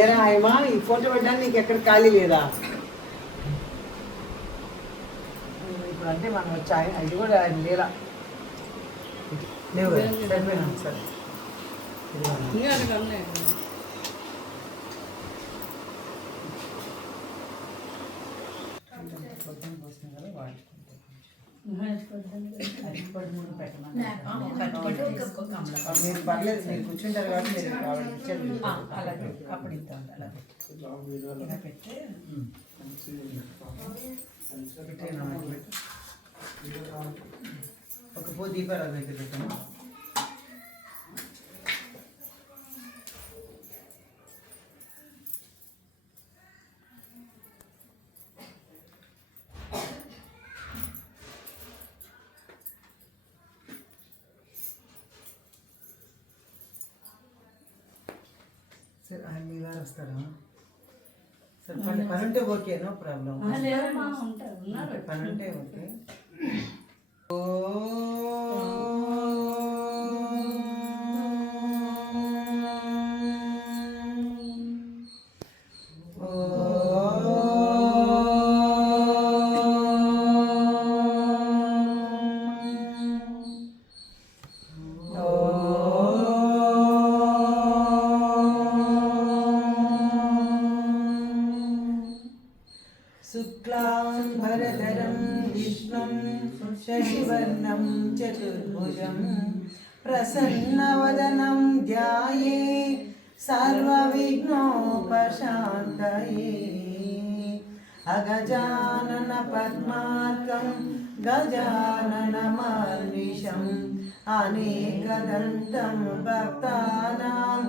ఏరా ఆయమా ఈ ఫోటో పెట్టడానికి నీకు ఎక్కడ ఖాళీ లేదా? ఇప్పుడు అంటే మనం వచ్చాయి అది కూడా ఆయన లేరా లేవు కదా సరిపోయినా సరే పొద్దున్న పోసిన కదా మీరు పర్లేదు మీరు కూర్చుంటారు కాబట్టి మీరు అప్పుడు ఇద్దాం అలా పెట్టి ఒక పూ దీపారాధన దగ్గర పెట్టాము. సార్ ఆయన మీ వారు వస్తారా? సార్ పని ఉంటే ఓకే, నో ప్రాబ్లం. పని ఉంటే ఓకే. शुक्लांबरधरं विष्णुं शशिवर्णं चतुर्भुजं प्रसन्नवदनं ध्याये सर्वविघ्नोपशान्तये अगजानन पद्मार्कं गजाननमर्निशम् अनेकदन्तं भक्तानां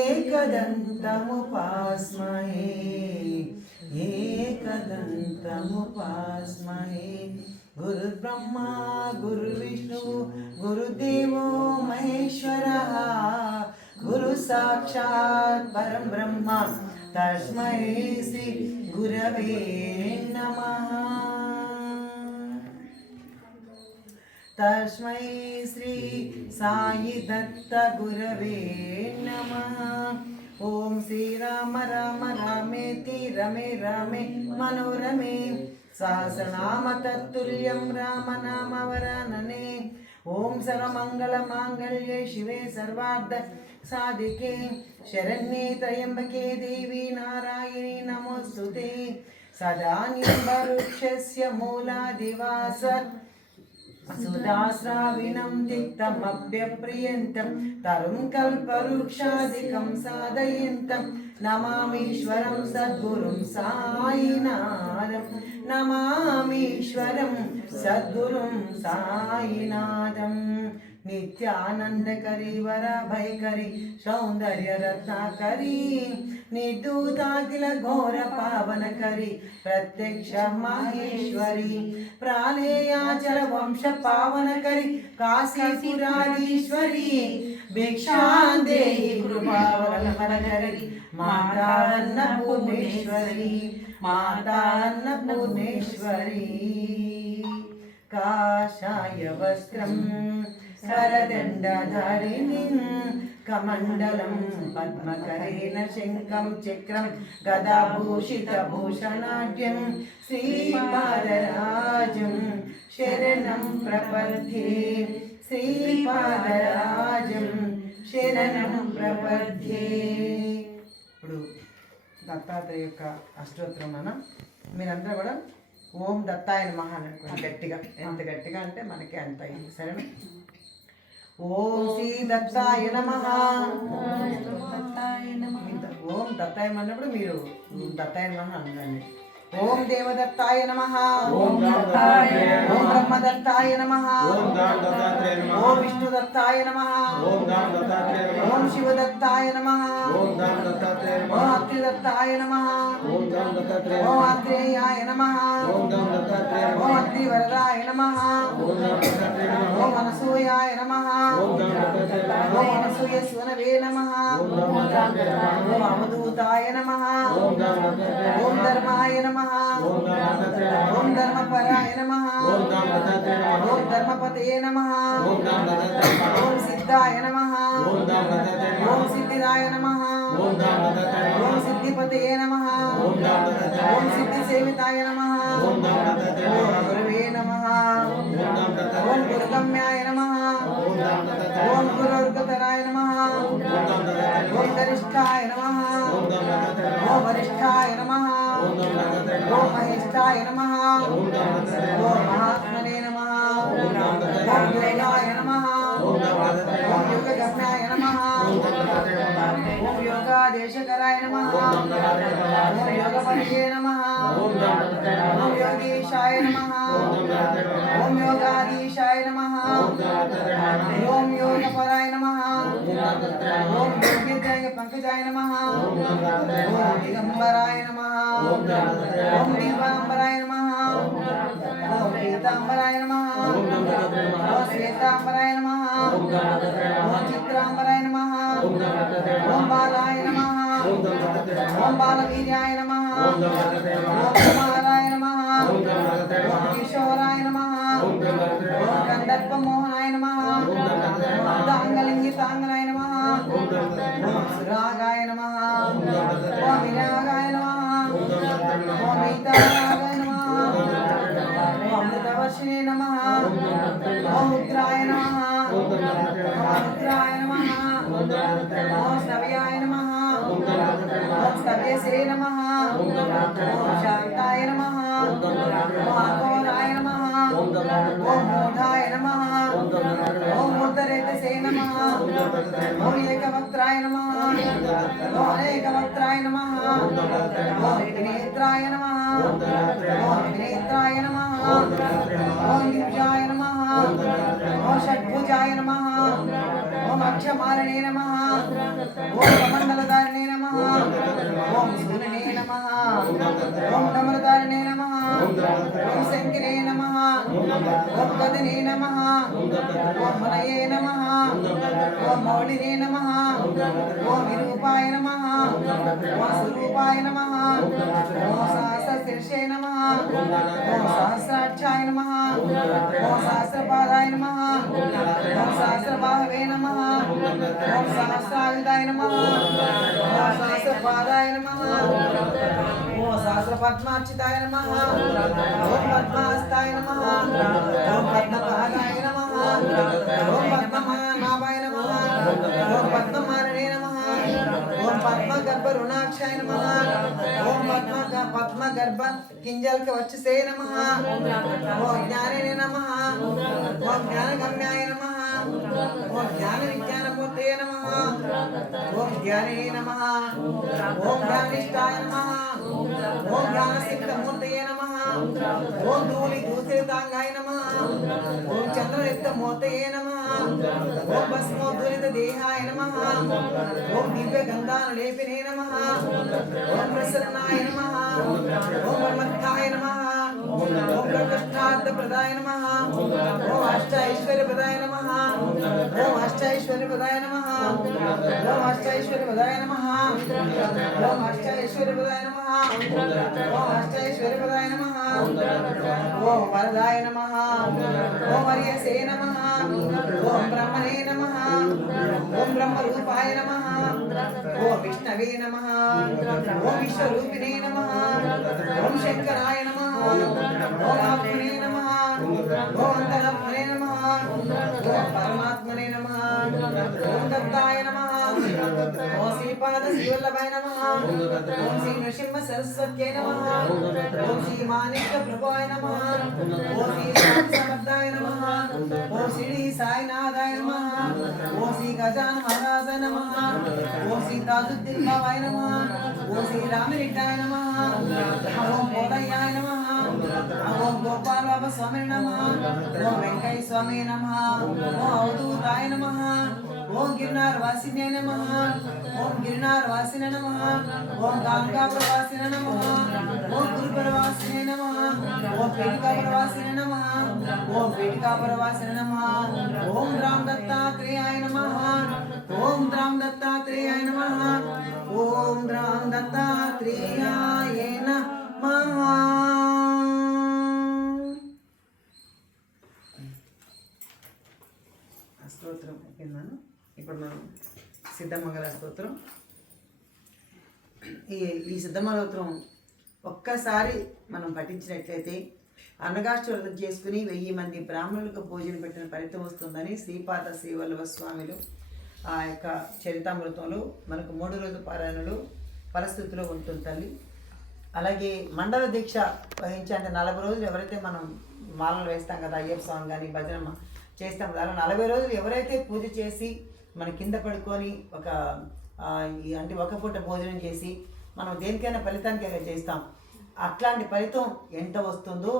एकदन्तमुपास्महे एकदन्तमुपास्महे। गुरुर्ब्रह्मा गुरुर्विष्णु गुरुदेवो महेश्वरः गुरुसाक्षात् परं ब्रह्म तस्मै श्री गुरवे नमः। तस्मै श्री साई दत्त गुरवे नमः। ओम श्री राम राम रामेति रमे रामे मनोरमे सहस्रनाम तत्तुल्यं राम नाम वरानने। ओम सर्वमंगल मांगल्ये शिवे सर्वार्थ साधिके शरण्ये त्र्यंबके देवी नारायणी नमोस्तुते। सदान्यवरुक्षस्य मूलादिवास सुदास्राविणं तिक्तमभ्यप्रियन्तं तरुं कल्पवृक्षादिकं साधयन्तं नमामीश्वरं सद्गुरुं साईनाथं। नमामीश्वरं सद्गुरुं साईनाथं। नित्यानंदकरी वराभयकरी सौंदर्य रत्नाकरी निर्दूताखिल घोर पावनकरी प्रत्यक्ष माहेश्वरी प्राणेयाचल वंश पावनकरी काशीपुराधीश्वरी भिक्षां देहि कृपावलंबनकरी माता अन्नपूर्णेश्वरी माता अन्नपूर्णेश्वरी। काषाय वस्त्रं करदण्डधारिणीं कमण्डलं पद्मकरेण शङ्खं चक्रं गदाभूषितभूषणाढ्यं श्रीपादराजं शरणं प्रपद्ये श्रीपादराजं शरणं प्रपद्ये। ఇప్పుడు దత్తాత్రేయ యొక్క అష్టోత్తరం మనం మీరందరూ కూడా ఓం దత్తాయ నమః అనుకోండి గట్టిగా, ఎంత గట్టిగా అంటే మనకి అంత అయింది. సరేనా? ఓం శ్రీ దత్తాయ నమః. ఓం దత్తాయ అన్నప్పుడు మీరు దత్తాయ నమః అనండి. ఓం దేవదత్తాయ నమః. ఓం బ్రహ్మదత్తాయ నమః. ఓం విష్ణుదత్తాయ నమః. ఓం శివదత్తాయ నమః. ఓం दत्ताय नमः ओम गं दत्तात्रेय ओम आत्रेयाय नमः ओम गं दत्तात्रेय ओम अग्निवरदाय नमः ओम गं दत्तात्रेय ओम अनसूयाय नमः ओम गं दत्तात्रेय ओम अनसूय सुनवे नमः ओम गं दत्तात्रेय ओम अवधूताय नमः ओम गं दत्तात्रेय ओम धर्माय नमः ओम गं दत्तात्रेय ओम धर्मपराय नमः ओम गं दत्तात्रेय ओम धर्मपते नमः ओम गं दत्तात्रेय ओम सिद्धाय नमः ओम गं दत्तात्रेय ओम सिद्धिदाय नमः ओम गं दत्तात्रेय ओम सिद्धिपते नमः ओम गं दत्तात्रेय ओम सिद्धिसेविताय नमः ओम गं दत्तात्रेय ओम गुरवे नमः ओम गं दत्तात्रेय ओम गुरुगम्याय नमः ओम गं दत्तात्रेय ओम गुरुर्गतराय नमः ओम गं दत्तात्रेय ओम गरिष्ठाय नमः ओम गं दत्तात्रेय ओम वरिष्ठाय नमः ओम गं दत्तात्रेय ओम महिष्ठाय नमः ओम गं दत्तात्रेय ओम महात्मने नमः ओम गं दत्तात्रेय ओम योगाय नमः ओम गं दत्तात्रेय ओम योगगम्याय नमः ओम गं दत्तात्रेय ओम योगादेशकराय नमः ओम गं दत्तात्रेय ओम योगपरये नमः ओम गं दत्तात्रेय ओम योगीशाय नमः ओम गं दत्तात्रेय ओम योगाधीशाय नमः ओम गं दत्तात्रेय ओम योगपराय नमः ओम गं दत्तात्रेय ओम योग्यत्राय पंकजाय नमः ओम गं दत्तात्रेय ओम दिगंबराय नमः ओम गं दत्तात्रेय ओम दीपांबराय नमः ओम पीतांबराय नमः ओम गं दत्तात्रेय ओम श्वेतांबराय नमः ओम गं दत्तात्रेय ओम चित्रांबराय नमः ओम गं दत्तात्रेय ओम बालाय नमः ओम गं दत्तात्रेय ओम बालवीर्याय नमः ओम गं दत्तात्रेय ओम कुमाराय नमः ओम गं दत्तात्रेय ओम किशोराय नमः ओम गं दत्तात्रेय ओम कंदर्पमोहनाय नमः ओम गं दत्तात्रेय ओम दांगलिंगितांगनाय नमः ओम गं दत्तात्रेय ओम सुरागाय नमः ओम गं दत्तात्रेय ओम विरागाय नमः ओम गं दत्तात्रेय ओम ईतारागाय नमः ओम गं दत्तात्रेय ओम अमृतवर्षिणे नमः ओम गं दत्तात्रेय ओम रुद्राय नमः ओम गं दत्तात्रेय ओम रुद्राय नमः ओम गं दत्तात्रेय ओम स्तव्याय नमः ओम गं दत्तात्रेय ओम स्तव्यसे नमः ओम गं दत्तात्रेय ओम शांताय नमः ओम गं दत्तात्रेय ओम अघोराय नमः ओम गं दत्तात्रेय ओम मूढाय नमः ओम गं दत्तात्रेय ओम मूर्धरेतसे नमः ओम गं दत्तात्रेय ओम एकवक्त्राय नमः ओम अनेकवक्त्राय नमः ओम विनेत्राय नमः ओम विनेत्राय नमः ओम दिव्याय नमः ओम षड्भुजाय नमः ओम अक्षमालने नमः ओम कमण्डलधारिणे नमः ओम सूर्णे नमः ओम नम्रधारिणे नमः ओम शङ्किने नमः ओम गदने नमः ओम मनये नमः ओम मौलिने नमः ओम विरूपाय नमः ओम स्वरूपाय नमः ओम सहस्रशीर्षे नमः ओम सहस्राक्षाय नमः ओम सहस्रपादाय नमः ओम सहस्रबाहवे नमः ओम सहस्रायुधाय नमः ओम सहस्रपादाय नमः ओम सहस्रपद्मार्चिताय नमः ओम पद्मास्ताय नमः ओम पद्मपादाय नमः ओम पद्मनाभाय नमः ओम पद्ममालने नमः ओम पद्मगर्भरुणाक्षाय नमः ओम पद्मगर्भ किंजलकवचसे नमः ओम ज्ञानिने नमः ओम ज्ञानगम्याय नमः ओम ज्ञानविज्ञानमूर्तये नमः ओम ज्ञाने नमः ओम ज्ञानिष्ठाय नमः ओम ज्ञानसिद्धमूर्तये नमः ओम धूलिधूसरितांगाय नमः ओम चंद्रयुक्तमूर्तये नमः ओम भस्मोद्धूलितदेहाय नमः ओम दिव्यगन्धानुलेपिने नमः ओम प्रसन्नाय नमः ओम वरमत्ताय नमः ओम प्रकृष्टार्थप्रदाय नमः ओम अष्टैश्वर्यप्रदाय नमः ओम अष्टैश्वर्यप्रदाय नमः ओम अष्टैश्वर्यप्रदाय नमः ओम अष्टैश्वर्यप्रदाय नमः ओम अष्टैश्वर्यप्रदाय नमः ओम वरदाय नमः ओम हरियसे नमः ओम ब्रह्मणे नमः ओम ब्रह्मरूपाय नमः ओम विष्णवे नमः ओम विश्वरूपिणे नमः ओम शंकराय नमः ओम आत्मने नमः ओम अंतरात्मने नमः ओम परमात्मने नमः ओम दत्ताय नमः ओम श्रीपाद श्रीवल्लभाय नमः ओम श्री नृसिंह सरस्वत्यै नमः ओम श्री माणिक्य प्रभुवाय नमः ओम श्री समर्थाय नमः ओम श्री साईनाथाय नमः ओम श्री गजानन महाराज नमः ओम श्री ताजुद्दीन बाबाय नमः ओम श्री रामरेड्डाय नमः ओम बोधयाय नमः ओम गोपाल बाबा स्वामी नमः ओम वेंकटेश्वर स्वामी नमः ओम अवधूताय नमः ఓం గిరినార వాసినే నమః ఓం గిరినార వాసినే నమః ఓం గాంగాపుర వాసినే నమః ఓం గురుపుర వాసినే నమః ఓం పేటికాపుర వాసినే నమః ఓం పేటికాపుర వాసినే నమః ఓం రామ దత్తాత్రేయాయ నమః ఓం రామ దత్తాత్రేయాయ నమః ఓం రామ దత్తాత్రేయాయ నమః. స్తోత్రం అయిపోయిందాను. ఇప్పుడు మనం సిద్ధమంగళ స్తోత్రం. ఈ సిద్ధమంగళోత్రం ఒక్కసారి మనం పఠించినట్లయితే అన్నగాష్ట వ్రతం చేసుకుని 1000 మంది బ్రాహ్మణులకు భోజనం పెట్టిన ఫలితం వస్తుందని శ్రీపాద శ్రీవల్లభ స్వామిలు ఆ యొక్క చరితామృతంలో మనకు 3 రోజుల పారాయణలు పరిస్థితిలో ఉంటుంది తల్లి. అలాగే మండల దీక్ష వహించి అంటే 40 రోజులు ఎవరైతే మనం మాలలు వేస్తాం కదా, అయ్యప్ప స్వామి కానీ భజన చేస్తాం కదా, అలా 40 రోజులు ఎవరైతే పూజ చేసి మన కింద పడుకొని అంటే ఒక పూట భోజనం చేసి మనం దేనికైనా ఫలితానికి చేస్తాం, అట్లాంటి ఫలితం ఎంత వస్తుందో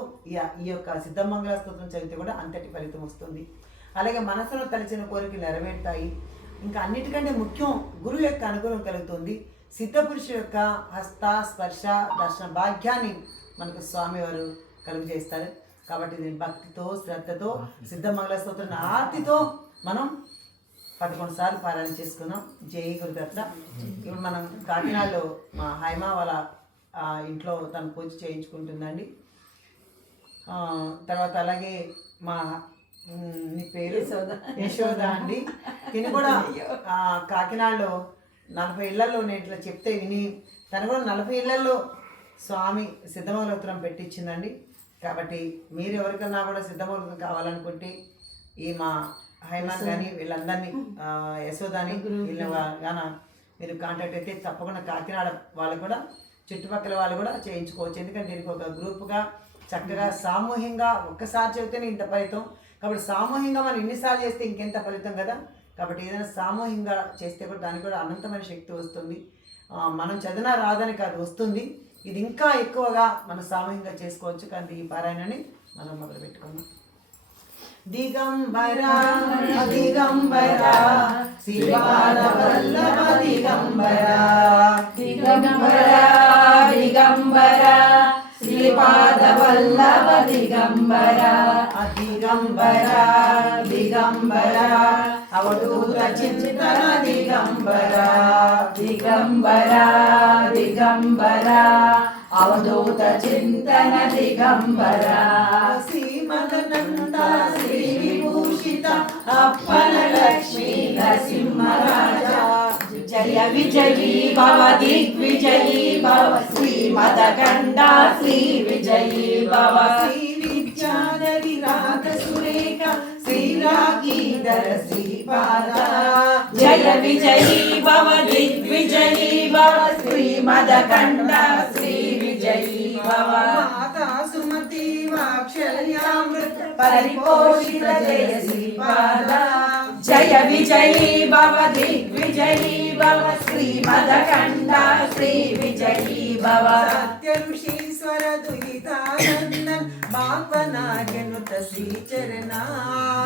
ఈ యొక్క సిద్ధమంగళ స్తోత్రం చదివితే కూడా అంతటి ఫలితం వస్తుంది. అలాగే మనసులో తలచిన కోరికలు నెరవేరుతాయి. ఇంకా అన్నిటికంటే ముఖ్యం గురువు యొక్క అనుగ్రహం కలుగుతుంది. సిద్ధపురుషు యొక్క హస్త స్పర్శ దర్శన భాగ్యాన్ని మనకు స్వామివారు కలుగు చేస్తారు. కాబట్టి దీన్ని భక్తితో శ్రద్ధతో సిద్ధమంగళ స్తోత్రం ఆర్తితో మనం 11 సార్లు పారాయణ చేసుకున్నాం. జై గురుదత్త. ఇప్పుడు మనం కాకినాడలో మా హైమా వాళ్ళ ఇంట్లో తను పూజ చేయించుకుంటుందండి. తర్వాత అలాగే మా నీ పేరు యశోద అండి. తిని కూడా కాకినాడలో 40 ఇళ్లలో నేను ఇట్లా చెప్తే విని తను కూడా 40 ఇళ్లలో స్వామి సిద్ధమంగళోత్రం పెట్టించిందండి. కాబట్టి మీరు ఎవరికన్నా కూడా సిద్ధమంగళోత్రం కావాలనుకుంటే ఈ మా హైమాన్ కానీ వీళ్ళందరినీ యశోదాని వీళ్ళ గాన మీరు కాంటాక్ట్ అయితే తప్పకుండా కాకినాడ వాళ్ళు కూడా చుట్టుపక్కల వాళ్ళు కూడా చేయించుకోవచ్చు. ఎందుకంటే దీనికి ఒక గ్రూప్గా చక్కగా సామూహికంగా ఒక్కసారి చెబితేనే ఇంత ఫలితం. కాబట్టి సామూహికంగా మనం ఎన్నిసార్లు చేస్తే ఇంకెంత ఫలితం కదా. కాబట్టి ఏదైనా సామూహికంగా చేస్తే కూడా దానికి కూడా అనంతమైన శక్తి వస్తుంది. మనం చదివినా రాదని కాదు, వస్తుంది. ఇది ఇంకా ఎక్కువగా మనం సామూహికంగా చేసుకోవచ్చు. కానీ ఈ పారాయణని మనం మొదలు పెట్టుకుందాం. దిగంబర దిగంబర శ్రీపాద వల్లభ దిగంబర దిగంబర దిగంబర శ్రీపాద వల్లభ దిగంబర దిగంబర దిగంబర అవధూత చింతన దిగంబర దిగంబర దిగంబర అవధూత చింతన దిగంబర శ్రీమదనంద శ్రీ విభూషిత అప్పన లక్ష్మీ నరసింహరాజ జయ విజయీ భవ దిగ్విజయీ భవ శ్రీమదకండ శ్రీ విజయీ భవ శ్రీ విద్యాధరి రాగ సురేఖ శ్రీరాగీధర శ్రీపాద జయ విజయీ భవ దిగ్విజయీ భవ శ్రీమదకండ శ్రీ విజయీ భవ మాతా సుమతి వాత్సల్యామృత పరిపోషిత జయ శ్రీపాద జయ విజయీ భవ దిగ్విజయీ భవ శ్రీమదకండ శ్రీ విజయీ భవ సత్య ఋషీశ్వర దుహితానందన్ భావనాగనుత శ్రీచరణ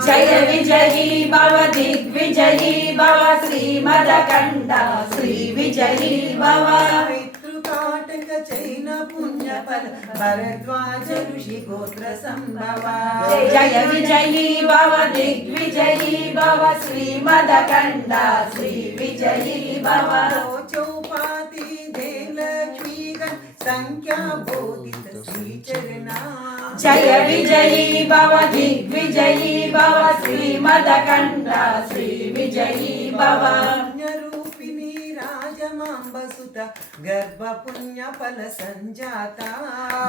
జయ విజయీ భవ దిగ్విజయీ భవ శ్రీమదకండ శ్రీ విజయీ భవ పితృకాటక చైన పుణ్యఫల భరద్వాజ ఋషి గోత్ర సంభవ జయ విజయీ భవ దిగ్విజయీ భవ శ్రీమదకండ శ్రీ విజయీ భవ చౌపాతి దేలక్ష్మీగన్ సంఖ్యా బోధిత శ్రీచరణ జయ విజయీ భవ దిగ్విజయీ భవ శ్రీమదకండ శ్రీ విజయీ భవ రూపిణి రాజమాంబసుత గర్భ పుణ్య ఫల సంజాత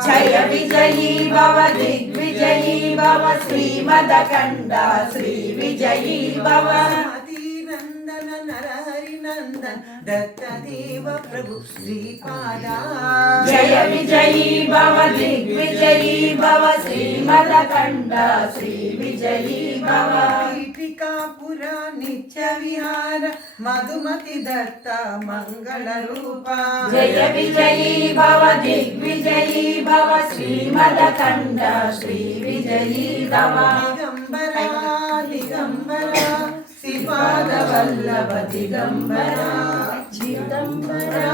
జయ విజయీ భవ దిగ్విజయీ భవ శ్రీమదకండ శ్రీ విజయీ భవ నందన నరహరి నందన్ దత్తదేవ ప్రభు శ్రీపాద జయ విజయీ భవ దిగ్విజయీ భవ శ్రీమదకండ శ్రీ విజయీ భవ పీఠికాపుర నిత్య విహార మధుమతి దత్త మంగళ రూప జయ విజయీ భవ దిగ్విజయీ భవ శ్రీమదకండ శ్రీ విజయీ భవ దిగంబర దిగంబర శివ శ్రీపాదవల్లభ దిగంబరా దిగంబరా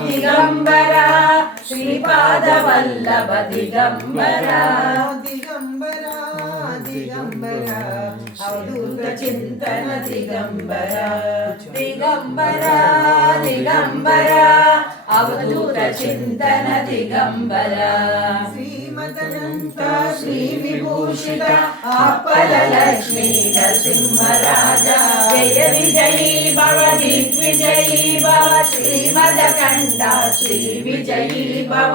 దిగంబరా శ్రీపాదవల్లభ దిగంబరా దిగంబరా దిగంబరా అవధూత చింతన దిగంబరా దిగంబరా దిగంబరా అవధూత చింతన దిగంబరా శ్రీమదనంత శ్రీ విభూషిత అప్పల లక్ష్మీ నరసింహరాజా జయ విజయీ భవ దిగ్విజయీ భవ శ్రీమదకంఠ శ్రీ విజయీ భవ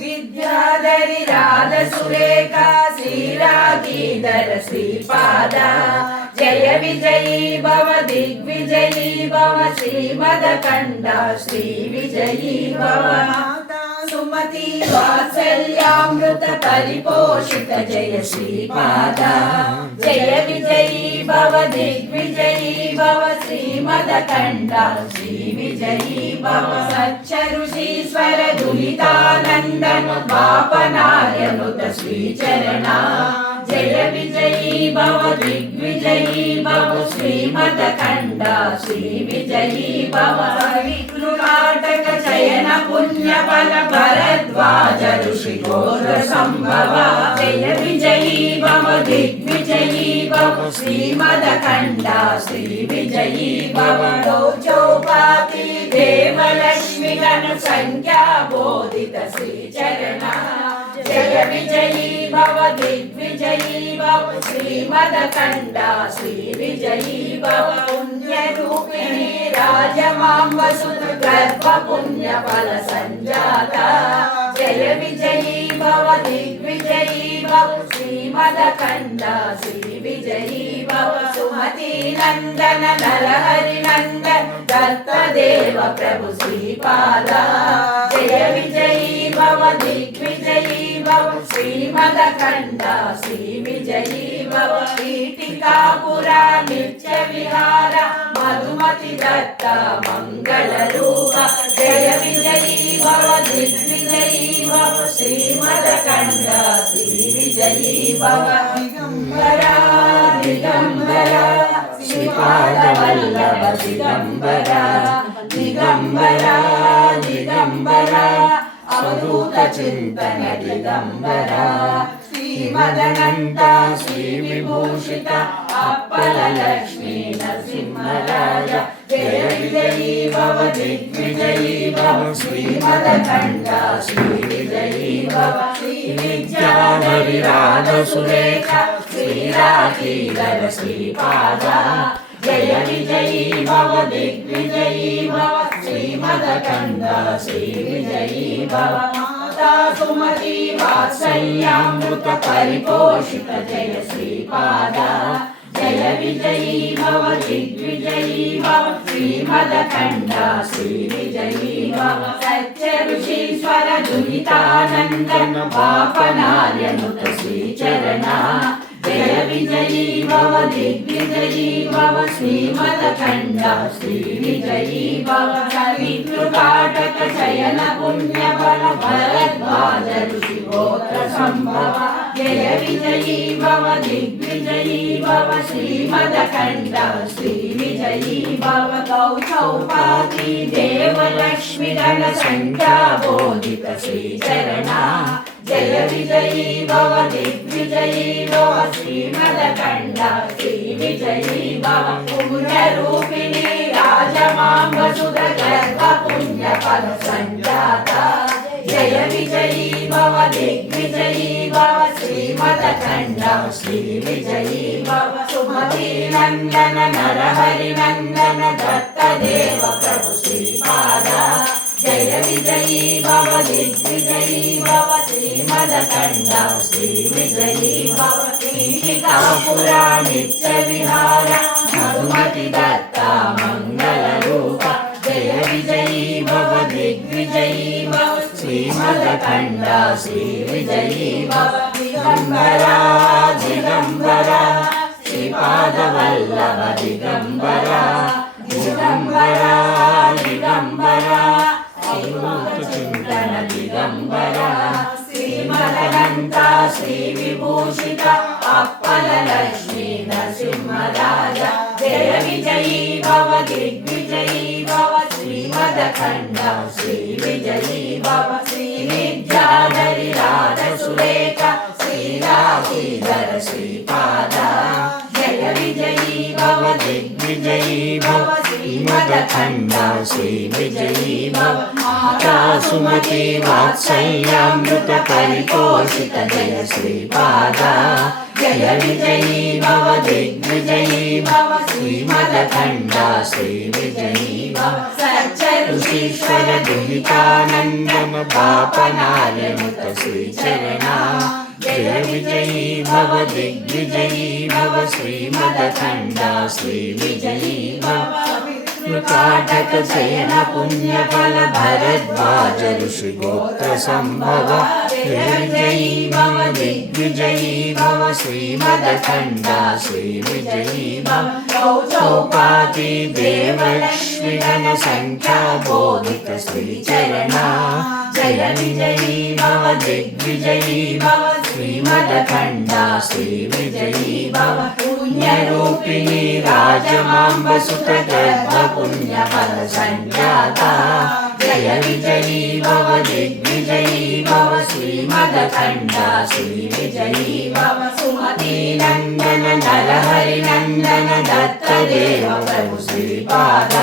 విద్యాధరి రాధ సురేఖ శ్రీరాగీధర శ్రీపాద జయ విజయీ భవ దిగ్విజయీ భవ శ్రీమదకంఠ శ్రీ విజయీ భవ సుమతి వాత్సల్యామృత పరిపోషిత జయ శ్రీపాద జయ విజయీ భవ దిగ్విజయీ భవ శ్రీమదకంఠ శ్రీ విజయీ భవ సచ్చ ఋషీశ్వర దులితానందన పాపనార్యనుత శ్రీచరణ జయ విజయీ భవ దిగ్విజయీ భవ శ్రీమదకంఠ శ్రీ విజయీ భవ వికృకాటక చయన పుణ్య ఫల భరద్వాజ ఋషి గోత్ర సంభవ జయ విజయీ భవ దిగ్విజయీ భవ శ్రీమదకంఠ శ్రీ విజయీ భవ చౌపాతి దేవలక్ష్మి గణ సంఖ్యా బోధిత శ్రీచరణ జయ విజయీ భవ దిగ్విజయీ భవ శ్రీమదకంఠ శ్రీ విజయీ భవ పుణ్యరూపిణి రాజమాంబ సుత గర్భ పుణ్య ఫల సంజాత జయ విజయీ భవ దిగ్విజయీ భవ శ్రీమదకంఠ శ్రీ విజయీ భవ సుమతి నందన నరహరి నందన దత్త దేవ ప్రభు శ్రీపాద జయ విజయీ భవ దిగ్విజయీ భవ శ్రీమదకంఠ శ్రీ విజయీ భవ పీఠికాపురా నిత్య విహార మధుమతి దత్త మంగళ రూప జయ విజయీ భవ దిగ్విజయీ భవ శ్రీమదకంఠ శ్రీ విజయీ భవ దిగంబరా దిగంబరా శ్రీపాదవల్లభ దిగంబరా దిగంబరా దిగంబరా అవధూత చింతన దిగంబరా శ్రీమదనంత శ్రీ విభూషిత అప్పల లక్ష్మీ నరసింహరాజ జయ విజయీ భవ దిగ్విజయీ భవ శ్రీమదకంఠ శ్రీ విజయీ భవ శ్రీ విద్యాధరి రాధ సురేఖ శ్రీరాగీధర శ్రీపాద జయ విజయీ భవ దిగ్విజయీ భవ శ్రీమదకంఠ శ్రీ విజయీ భవ మాతా సుమతి వాత్సల్యామృత పరిపోషిత జయ శ్రీపాద జయ విజయీ భవ దిగ్విజయీ భవ శ్రీమదకంఠ శ్రీ విజయీ భవ సత్య ఋషీశ్వర దుహితానందన పాపనార్యనుత శ్రీచరణ జయ విజయీ భవ దిగ్విజయీ భవ శ్రీమదకంఠ శ్రీ విజయీ భవ వికృకాటక చయన పుణ్య ఫల భరద్వాజ ఋషి గోత్ర సంభవ జయ విజయీ భవ దిగ్విజయీ భవ శ్రీమదకంఠ శ్రీ విజయీ భవ చౌపాతి దేవలక్ష్మి గణ సంఖ్యా బోధిత శ్రీచరణ జయ విజయీ భవ దిగ్విజయీ భవ శ్రీమదకంఠ శ్రీ విజయీ భవ పుణ్యరూపిణి రాజమాంబ సుత గర్భ పుణ్య ఫల సంజాత జయ విజయీ భవ దిగ్విజయీ భవ శ్రీమదకంఠ శ్రీ విజయీ భవ సుమతి నందన నరహరి నందన దత్త దేవ ప్రభు శ్రీపాద జయ విజయీ భవ దిగ్విజయీ భవ శ్రీమదకంఠ శ్రీ విజయీ భవ పీఠికాపురా నిత్య విహార మధుమతి దత్త మంగళ రూప జయ విజయీ భవ దిగ్విజయీ భవ శ్రీమదకంఠ శ్రీ విజయీ భవ దిగంబరా దిగంబరా శ్రీపాదవల్లభ దిగంబరా దిగంబరా దిగంబరా చింతన దిగంబరా శ్రీమదనంత శ్రీ విభూషిత అప్పల లక్ష్మీ నరసింహరాజ జయ విజయీ భవ దిగ్విజయీ భవ శ్రీమదఖండ శ్రీ విజయీ భవ శ్రీ విద్యాధరి రాధ సురేఖ శ్రీరాధీధర శ్రీపాద జయ విజయీ భవ దిగ్విజయీ భవ శ్రీమదఖండ శ్రీ విజయీ భవ మాతా సుమతి వాత్సల్యామృత పరిపోషిత జయ శ్రీపాద జయ విజయీ భవ దిగ్విజయీ భవ శ్రీమదఖండ శ్రీ విజయీ భవ సచ్చ ఋషీశ్వర దుహితానందన పాపనార్యముత శ్రీచరణ జయ విజయీ భవ దిగ్విజయీ భవ శ్రీమదఖండ శ్రీ విజయీ భవ కాటక శయన పుణ్య ఫల భరద్వాజ ఋషి గోత్ర సంభవ జయ విజయీ భవ దిగ్విజయీ భవ శ్రీమదఖండ శ్రీ విజయీ భవ చౌపాతి దేవలక్ష్మి గణ సంఖ్యా బోధిత శ్రీచరణ జయ విజయీ భవ దిగ్విజయీ భవ శ్రీమదఖండ శ్రీ విజయీ భవ పుణ్యరూపిణి రాజమాంబ సుత గర్భ పుణ్య ఫల సంజాత జయ విజయీ భవ దిగ్విజయీ భవ శ్రీమదఖండ శ్రీ విజయీ భవ సుమతి నందన నరహరి నందన దత్తదేవ ప్రభు శ్రీపాద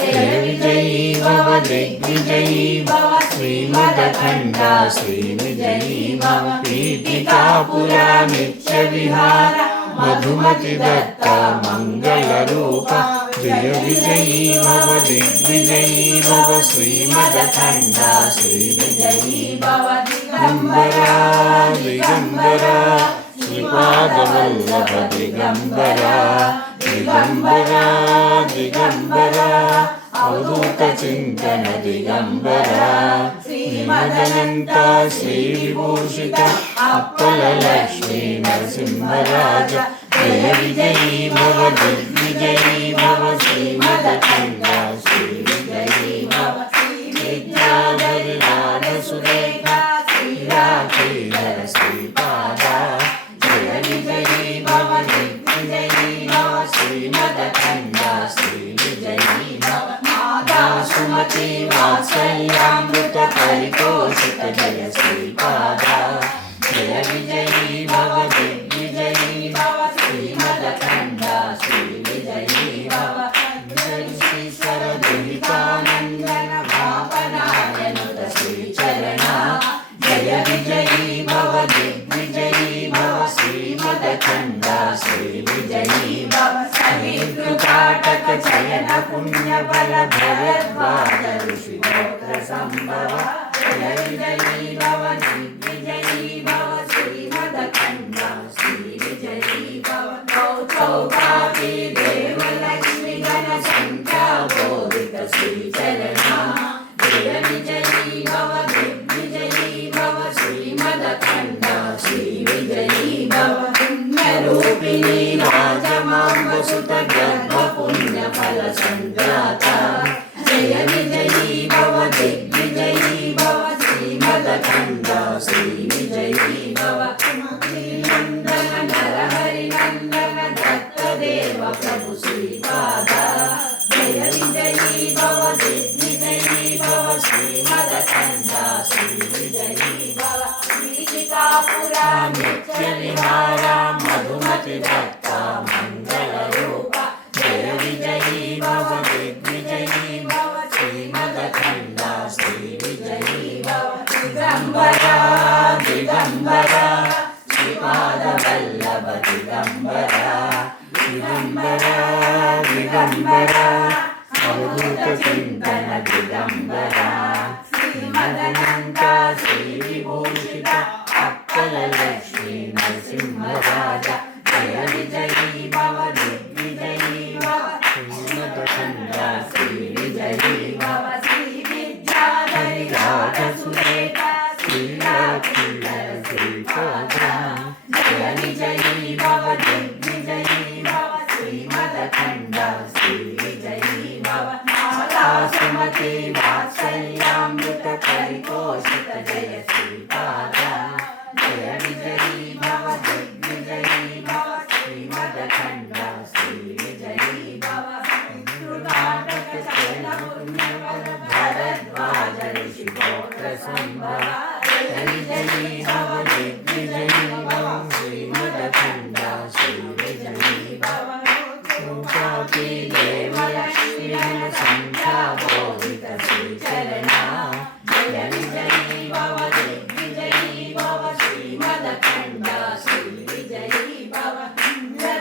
జయ విజయీ భవ దిగ్విజయీ భవ శ్రీమదఖండ శ్రీ విజయీ భవ పీఠికాపురా నిత్య విహార మధుమతి దత్త మంగళ రూప జయ విజయీ భవ దిగ్విజయీ భవ శ్రీమదఖండ శ్రీ విజయీ భవ దిగంబరా దిగంబరా శ్రీపాదవల్లభ దిగంబరా దిగంబరా దిగంబరా అవధూత చింతన దిగంబరా శ్రీమదనంత శ్రీ విభూషిత అప్పల లక్ష్మీ నరసింహరాజ జయ విజయీ భవ దిగ్విజయీ భవ శ్రీమదఖండ శ్రీ విజయీ భవ విద్యాధరి రాధ సురేఖ శ్రీరాధీధర శ్రీపాద జయ విజయీ భవ దిగ్విజయీ భవ శ్రీమదఖండ శ్రీ విజయీ భవ మాతా సుమతి వాత్సల్యామృత పరిపోషిత జయ శ్రీపాద జయ విజయీ భవ దిగ్విజయీ భవ శ్రీమదఖండ శ్రీ విజయీ భవ శ్రీశ్వర దుహితానందన భావనాయనుత శ్రీచరణ జయ విజయీ భవ దిగ్విజయీ భవ శ్రీమదఖండ శ్రీ విజయీ భవ సహితృకాటక చయన పుణ్య బల భరద్వాజ ఋషి గోత్ర సంభవ జయ విజయీ భవ దిగ్విజయీ భవ శ్రీమదఖండ శ్రీ విజయీ భవ చౌపాతి దేవలక్ష్మి గణ సంఖ్యా బోధిత శ్రీచరణ జయ విజయీ భవ దిగ్విజయీ భవ శ్రీమదఖండ శ్రీ విజయీ భవ పుణ్యరూపిణి రాజమాంబ సుత గర్భ పుణ్య ఫల సంజాత జయ విజయీ భవ దిగ్విజయీ భవ శ్రీమదఖండ శ్రీ విజయీ భవ నందన నరహరి నందన దత్తదేవ ప్రభు శ్రీపాద జయ విజయీ భవ దిగ్విజయీ భవ శ్రీమదఖండ శ్రీ విజయీ భవ పీఠికాపురా నిత్య విహార మధుమతి దత్త మంగళ రూప జయ విజయీ భవ దిగ్విజయీ భవ శ్రీమదఖండ శ్రీ విజయీ భవ దిగంబరా దిగంబరా శ్రీపాదవల్లభ దిగంబరా దిగంబరా దిగంబరా అవధూత చింతన దిగంబరా శ్రీమదనంత శ్రీ విభూషిత అప్పల లక్ష్మీ నరసింహరాజ జయ విజయీ భవ దిగ్విజయీ భవ శ్రీమదఖండ శ్రీ విజయీ భవ శ్రీ విద్యాధరి రాధ సురేఖ శ్రీరాధీధర శ్రీపాద జయ విజయీ భవ దిగ్విజయీ భవ శ్రీమదఖండ శ్రీ విజయీ భవ మాతా సుమతి వాత్సల్యామృత పరిపోషిత జయ శ్రీపాద జయ విజయీ భవ దిగ్విజయీ భవ శ్రీమదఖండ శ్రీ విజయీ సంభవ జయ విజయీ భవ దిగ్విజయీ భవ శ్రీమదఖండ శ్రీ విజయీ భవ రూపాపి దేవలక్ష్మీ సంఖ్యా బోధిత శ్రీచరణ జయ విజయీ భవ దిగ్విజయీ భవ శ్రీమదఖండ శ్రీ విజయీ భవ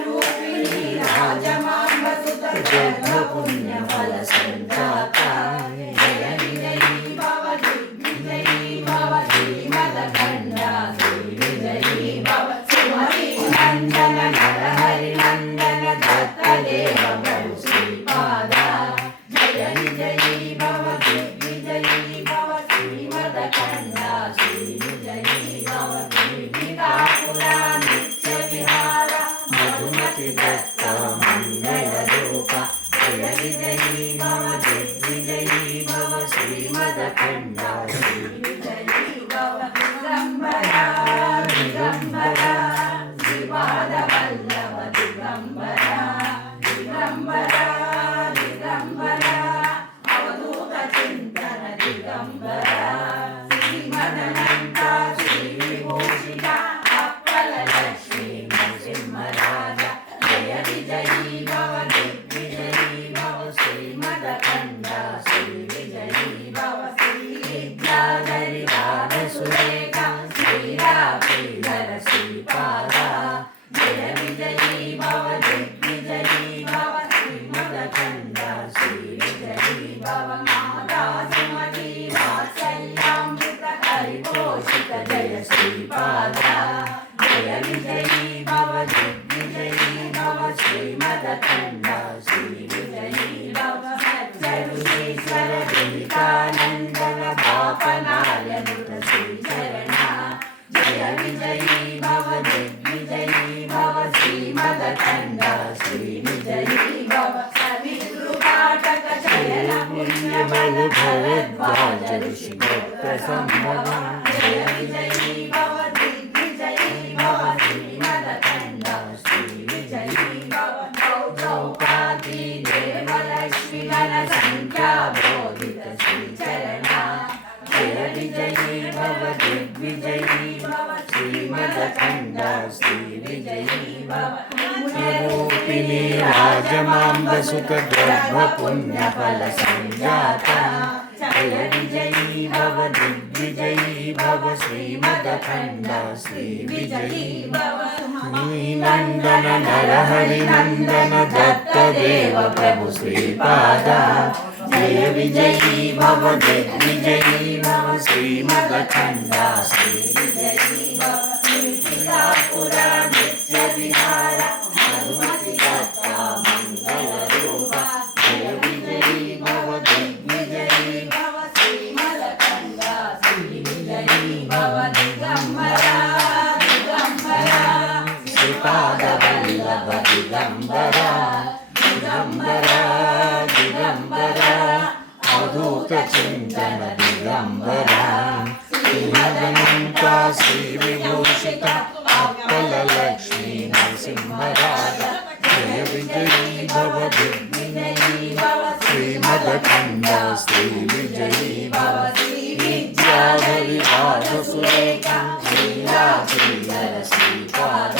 రూపిణీ రాజమాంబ సుత జన్మ పుణ్య ఫల సంజాత జయ విజయీ భవ దిగ్విజయీ భవ శ్రీమదఖండ శ్రీ విజయీ భవ సుమతి నందన నరహరి నందన దత్తదేవ ప్రభు శ్రీపాద జయ విజయీ భవ దిగ్విజయీ భవ శ్రీమదఖండ శ్రీ విజయీ భవ శ్రీకాకుళా నిత్య విహార మధుమతి దత్త మంగళ రూప జయ విజయీ భవ దిగ్విజయీ భవ శ్రీమదఖండ శ్రీ విజయీ భవ దిగంబరా దిగంబరా శ్రీపాద వల్లభ దిగంబరా దిగంబరా దిగంబరా అవధూత చింతన దిగంబరా శ్రీమదనంత శ్రీ విభూషిత అప్పల లక్ష్మీ నరసింహరాజ జయ విజయీ భవ దిగ్విజయీ భవ శ్రీమదఖండ శ్రీ విజయీ భవ శ్రీ విద్యాధరి రాధ సురేఖ శ్రీరాధర శ్రీపాద జయ విజయీ భవ దిగ్విజయీ భవ శ్రీమదఖండ శ్రీ విజయీ భవ మాతా సుమతి వాత్సల్యామృత పరిపోషిత జయ శ్రీపాద జయ విజయీ భవ దిగ్విజయీ భవ శ్రీమదఖండ శ్రీ విజయీ భవ సత్యరుషీశ్వర వివేకానందన పాపనాయనుత శ్రీచరణ జయ విజయీ భవ దిగ్విజయీ భవ శ్రీమదఖండ శ్రీ విజయీ భవ సవితృపాఠక శయన పుణ్యబల భరద్వాజ ఋషి గోత్ర సంభవ జయ విజయీ భవ దిగ్విజయీ భవ శ్రీమదఖండ శ్రీ విజయీ భవ చౌకాది దేవలక్ష్మి గణ సంఖ్యా బోధిత శ్రీచరణ జయ విజయీ భవ దిగ్విజయీ భవ శ్రీమదఖండ శ్రీ విజయీ భవ రూపిణీ రాజమాంబ సుత గర్భ పుణ్య ఫల సంజాత జయ విజయీ భవ దిగ్విజయీ భవ శ్రీమదఖండ శ్రీ విజయీ భవ నందన నరహరి నందన దత్తదేవ ప్రభు శ్రీపాద జయ విజయీ భవ దిగ్విజయీ భవ శ్రీమదఖండ శ్రీ విజయీ భవ త్రిపురా నిత్య విహార మధుమతి దత్త మంగళ రూప జయ విజయీ భవ దిగ్విజయీ భవ శ్రీమదఖండ శ్రీ విజయీ భవ దిగంబరా దిగంబరా శ్రీపాద వల్లభ దిగంబరా దిగంబరా దిగంబరా అవధూత చింతన దిగంబరా శ్రీమదనంత శ్రీ విభూషిత అప్పల లక్ష్మీ నరసింహరాజ జయ విజయీ భవ దిగ్విజయీ భవ శ్రీమదఖండ శ్రీ విజయీ భవ శ్రీ విద్యాధరి రాధ సురేఖ శ్రీరాధర శ్రీపాద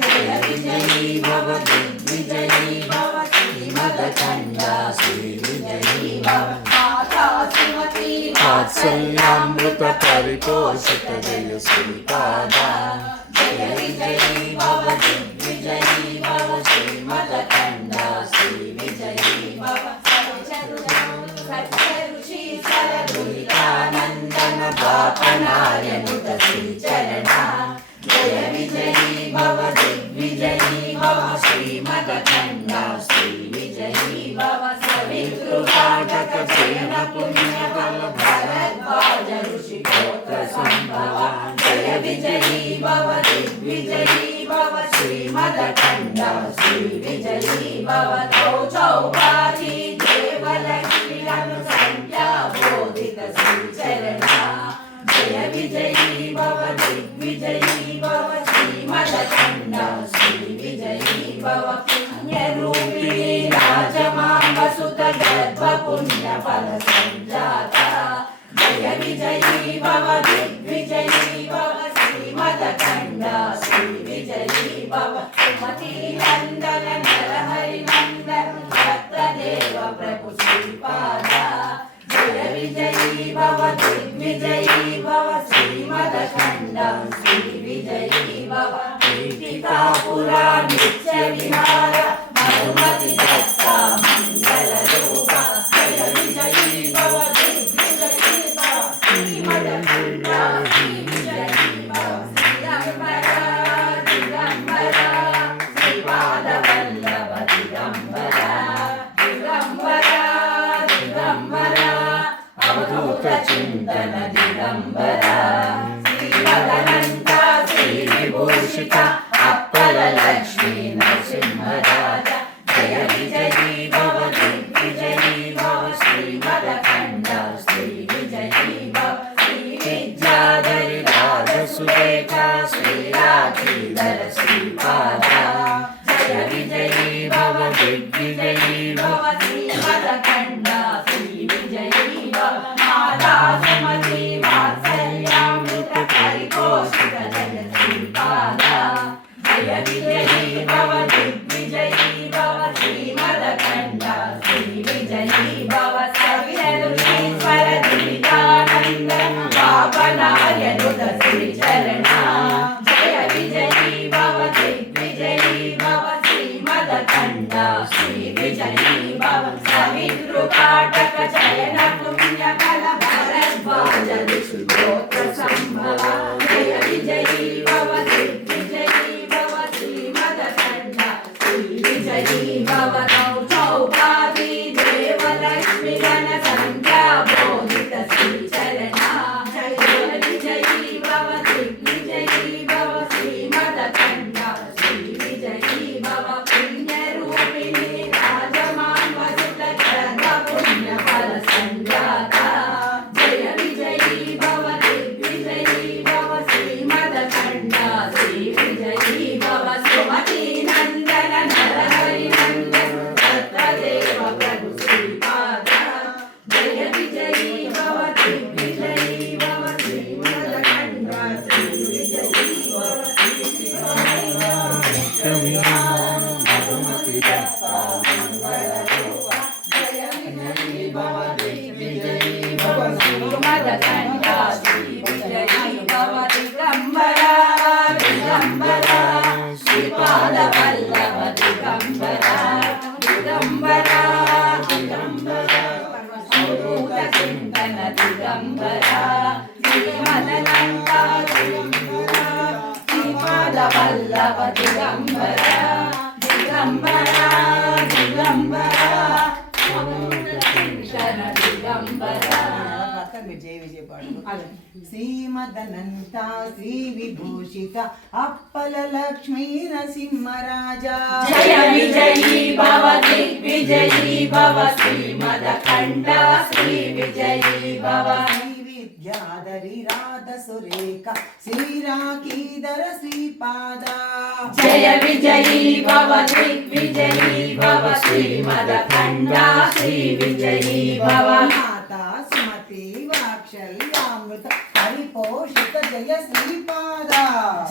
జయ విజయీ భవ దిగ్విజయీ భవ శ్రీమదఖండ శ్రీ విజయీ భవ వాత్సల్యామృత పరిపోషిత జయ శ్రీపాద జయ విజయీ భవ దిగ్విజయీ భవ శ్రీమదఖండ శ్రీ విజయీ భవ సత్యరుషీశ్వర వివేకానందన పాపనాయనుత శ్రీచరణ జయ విజయీ భవ దిగ్విజయీ భవ శ్రీమదఖండ శ్రీ విజయీ భవ సవితృపాఠక శయన పుణ్యఫల భరద్వాజ ఋషి గోత్ర సంభవ జయ విజయీ భవ దిగ్విజయీ భవ శ్రీమదఖండ శ్రీ విజయీ భవ చౌకాది దేవలక్ష్మి అను సంఖ్యా బోధిత శ్రీచరణ జయ విజయీ భవ దిగ్విజయీ భవ శ్రీమదఖండ శ్రీ విజయీ భవ పుణ్యరూపిణీ రాజమాంబ సుత గర్భ పుణ్య ఫల సంజాత జయ విజయీ विजयी भव दिग्विजयी भव श्रीमदखण्ड श्रीविजयी भव सुमती नन्दन नरहरि नन्दन भक्तदेव प्रभु श्रीपाद जय विजयी भव दिग्विजयी भव श्रीमदखण्ड श्रीविजयी भव पीठिकापुरा नित्यविहार मधुमति दत्ता मङ्गलरूप जय विजयी भव दिग्विजयी भव श्रीमदखण्ड श्रीविजयी भव दिगम्बरा दिगम्बरा श्रीपादवल्लभ दिगम्बरा दिगम्बरा दिगम्बरा अवधूतचिन्तन दिगम्बरा श्रीमदनन्त श्रीविभूषित अप्पललक्ष्मी नरसिंहराज जय विजयी भव दिग्विजयी भव श्रीमदखण्ड श्रीविजयी भव श्रीविद्याधरि राजसुरेखा श्रीराजीधर श्रीपाद जय विजयी भव दिग्विजयी भव श्रीमदखण्ड श्रीविजयी भव माता सुमती वात्सल्यामृत परिपोषित जय श्रीपाद जय विजयी भव दिग्विजयी भव श्रीमदखण्ड श्रीविजयी भव सवितरुणीश्वर दिवितानन्द पापनायनुत श्रीचरणा जय विजयी भव दिग्विजयी भव श्रीमदखण्ड श्रीविजयी भव सवितृकाटक चयन पुण्यफल भरद्वाज ऋषिगोत्र सम्भव जय विजयी भव दिग्विजयी भव श्रीमदखण्ड श्रीविजयी भव चौपादी देवलक्ष्मी गण संख्या बोधित श्रीचरणा जय विजयी भव दिग्विजयी भव श्रीमदखण्ड श्रीविजयी भव पुण्यरूपिणी राजमान्वसुत ग्रन्थ पुण्यफल सञ्जाता जय विजयी भव दिग्विजयी भव श्रीमदखण्ड श्रीविजयी भव सुमती नन्दन नरहरि नन्दन भक्तदेव प्रभु श्रीपाद जय विजयी भव दिग्विजयी भव श्रीमदखण्ड श्रीविजयी भव मधुमति दत्ता मङ्गलरूप जय विजयी भव दिग्विजयी भव श्रीमदखण्ड श्रीविजयी भव दिगम्बरा दिगम्बरा श्रीपादवल्लभ दिगम्बरा दिगम्बरा दिगम्बरा अवधूतचिन्तन दिगम्बरा श्रीमदनन्द दिगम्बरा श्रीपादवल्लभ दिगम्बरा दिगम्बरा दिगम्बरा अवधूतचिन्तन दिगम्बरा మీరు జయ విజయ పాడు శ్రీమదనంత శ్రీ విభూషిత అప్పల లక్ష్మీ నరసింహరాజా जय विजयी भव दिग्विजयी भव श्रीमदखण्ड श्रीविजयी भव శ్రీ విద్యాధరి రాధ సురేఖ శ్రీరాకీధర శ్రీపాద जय विजयी भव दिग्विजयी भव श्रीमदखण्ड श्रीविजयी भव माता सुमति वात्सल्यामृत परिपोषित जय श्रीपाद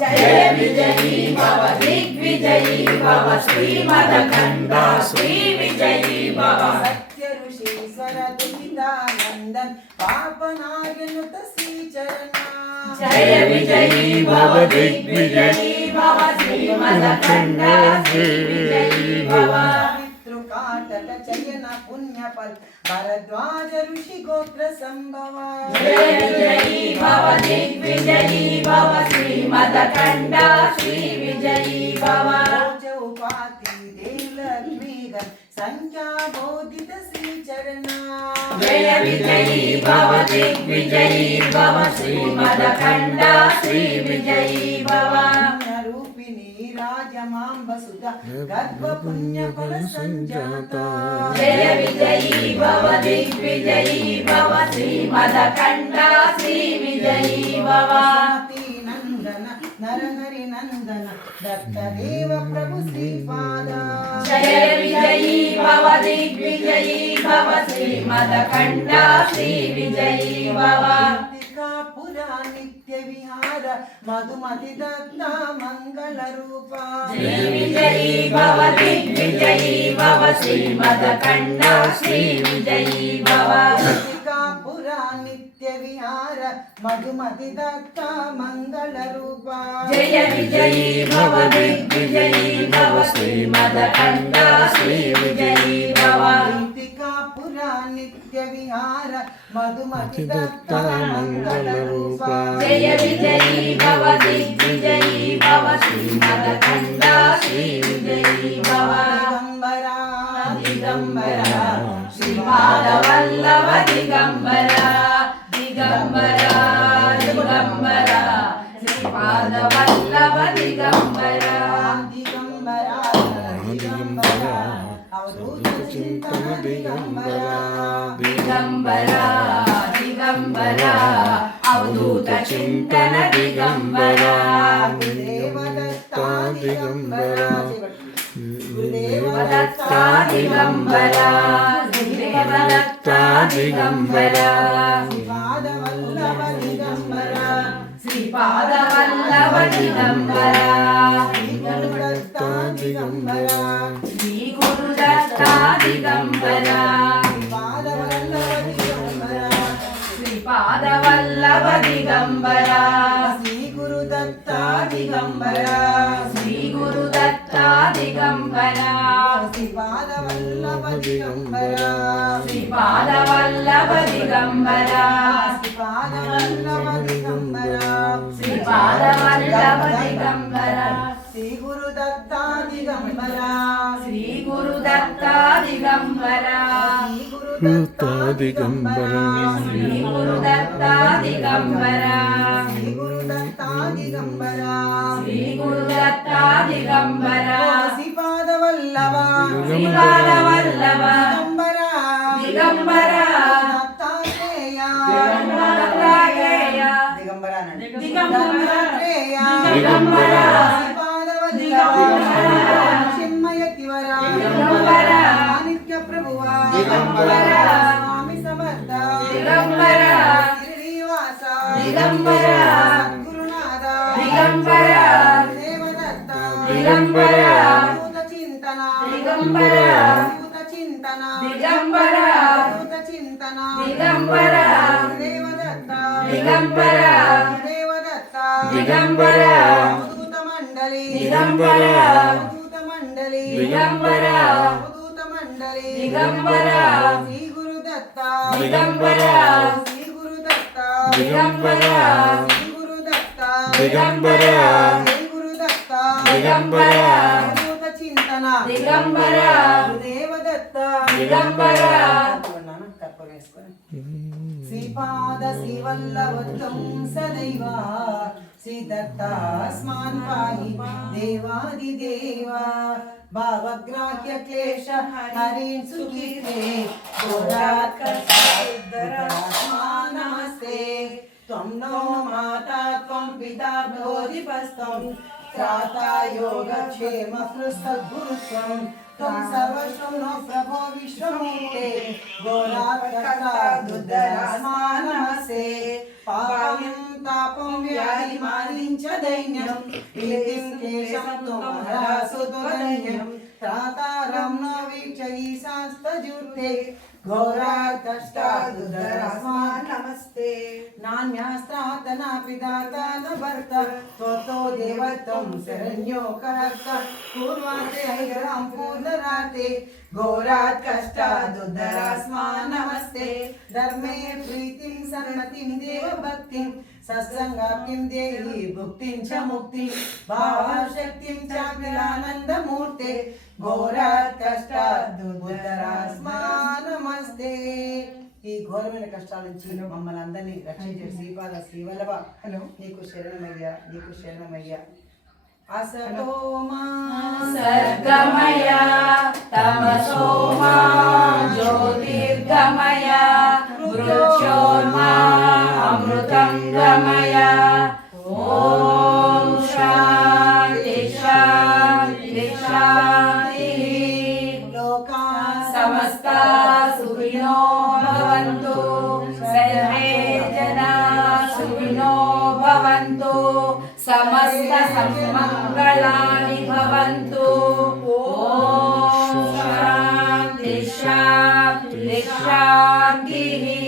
जय विजयी भव दिग्विजयी भव श्रीमदखण्ड श्रीविजयी भव सत्य ऋषीश्वर दुहितानन्दन पापनार्यनुत श्रीचरणा जय विजयी भव दिग्विजयी भव श्रीमदखण्ड श्रीविजयी भव पितृकाटक चयन पुण्यफल भरद्वाज ऋषि गोत्र संभव जय विजयी भव दिग्विजयी भव श्रीमदखण्ड श्रीविजयी भव चौपाती देवलक्ष्मी गण संख्या बोधित श्रीचरणा जय विजयी भव दिग्विजयी भव श्रीमदखण्ड श्रीविजयी भव रूपिणी राजमाम्बसुता गर्भ पुण्य फल संजाता जय विजयी भव दिग्विजयी भव श्रीमदखण्ड श्रीविजयी भव नंदन नरहरि नंदन दत्तदेव प्रभु श्रीपाद जय विजयी भव दिग्विजयी भव श्रीमदखण्ड श्रीविजयी भव విహార మధుమతి దత్త మంగళ రూప శ్రీ విజయీ భవ దిగ్విజయీ భవ శ్రీమదఖండ శ్రీ విజయీ భవ పుర నిత్య విహార మధుమతి దత్త మంగళ రూప జయ విజయీ భవ దిగ్విజయీ భవ శ్రీమదఖండ శ్రీ విజయీ భవ పుర నిత్య విహార మధుమతి దత్త మంగళ రూప జయ విజయీ భవ దిగ్విజయీ భవ శ్రీమదఖండ శ్రీ విజయీ భవ దిగంబర శ్రీపాద వల్లభ దిగంబర దిగంబర దిగంబర శ్రీపాద వల్లభ దిగంబర దిగంబర దిగంబర అవధూత చింతన దిగంబర దిగంబర దిగంబర అవధూత చింతన దిగంబర దేవదత్త దిగంబర దేవదత్త దిగంబర దేవదత్త దిగంబర పాదవల్లభ దిగంబర శ్రీపాద వల్లభ దిగంబర గురుదత్త దిగంబర శ్రీ గురుదత్త దిగంబర పాదవల్లభ దిగంబర శ్రీపాద వల్లభ దిగంబర శ్రీ గురుదత్త దిగంబర శ్రీ గురుదత్త దిగంబర శ్రీ పాదవల్లభ దిగంబర శ్రీపాద వల్లభ దిగంబర శ్రీ పాదవల్లభ దిగంబర శ్రీపాద వల్లభ దిగంబర శ్రీ గురుదత్త దిగంబర శ్రీ గురుదత్త దిగంబర శ్రీ గురుదత్త దిగంబర శ్రీ గురుదత్త దిగంబర శ్రీ గురుదత్త దిగంబర శ్రీ గురుదత్త దిగంబర శ్రీపాదవల్లభ శ్రీపాద వల్లభ దిగంబర దిగంబర దత్తాత్రేయ దత్తాత్రేయ దిగంబర అనండి. దిగంబర దత్తాత్రేయ దిగంబర చిన్మయతివర దిగంబర నిత్య ప్రభువ దిగంబర స్వామి సమర్థ దిగంబర శ్రీనివాస దిగంబర గురునాథ దిగంబర దేవదత్త దిగంబర భూత చింతన దిగంబర భూత చింతన దిగంబర భూత చింతన దిగంబర దేవదత్త దిగంబర దేవదత్త దిగంబర అవధూత మండలి దిగంబర అవధూత మండలి దిగంబర అవధూత మండలి దిగంబర శ్రీ గురుదత్త దిగంబర శ్రీ గురుదత్త దిగంబర శ్రీ గురుదత్త దిగంబర శ్రీ గురుదత్త దిగంబర అవధూత చింతన దిగంబర దేవదత్త దిగంబర కర్పూరం వేసుకొని శ్రీపాద శ్రీవల్లభత్వం సదైవ శ్రీదత్తాస్మాన్ పాహి దేవాదిదేవ భావగ్రాహ్య క్లేశ హరిన్ సుఖీతే నమస్తే త్వం నో మాతా త్వం పితా బోధిపస్తం త్రాతా యోగక్షేమ సద్గురుత్వం త్వం సర్వస్వం నో ప్రభో విశ్వమూర్తే ఘోరాత్మా నమస్తే పాపం తాపం వ్యాధి మాలించ దైన్యం ఇలిం క్లేశం త్వం హరాసుధన్యం త్రాతారం న వీక్షయి శాస్తజూర్తే ఘోరాత్మా నమస్తే నాన్యాస్త్రాతన పిదాత న భర్త త్వతో దేవత్వం శరణ్యో కర్త పూర్వాతే ఐగరాం పూర్ణరాతే ఘోరాత్ కష్టాదుద్ధరాస్మా నమస్తే ధర్మే ప్రీతిం సన్మతిం దేవ భక్తిం సత్సంగాప్తిం దేహి భుక్తిం చ ముక్తిం భావశక్తిం చాఖిలానందమూర్తే ఘోరాత్ కష్టాదుద్ధరాస్మా నమస్తే. ఈ ఘోరమైన కష్టాల నుంచి మమ్మల్ని అందరినీ రక్షించే శ్రీపాద శ్రీవల్లభ నీకు శరణమయ్యా, నీకు శరణమయ్యా. అసతోమా సర్గమయ తమసోమా జ్యోతిర్గమయ మృత్యోర్మా అమృతం గమయ. ఓం శాంతి శాంతి శాంతి. లోకా సమస్త సుఖినో భవంతు, సర్వే జనా సుఖినో భవంతు. भवन्तु समस्त सन्मङ्गलानि भवन्तु ॐ शान्ति शान्ति शान्तिः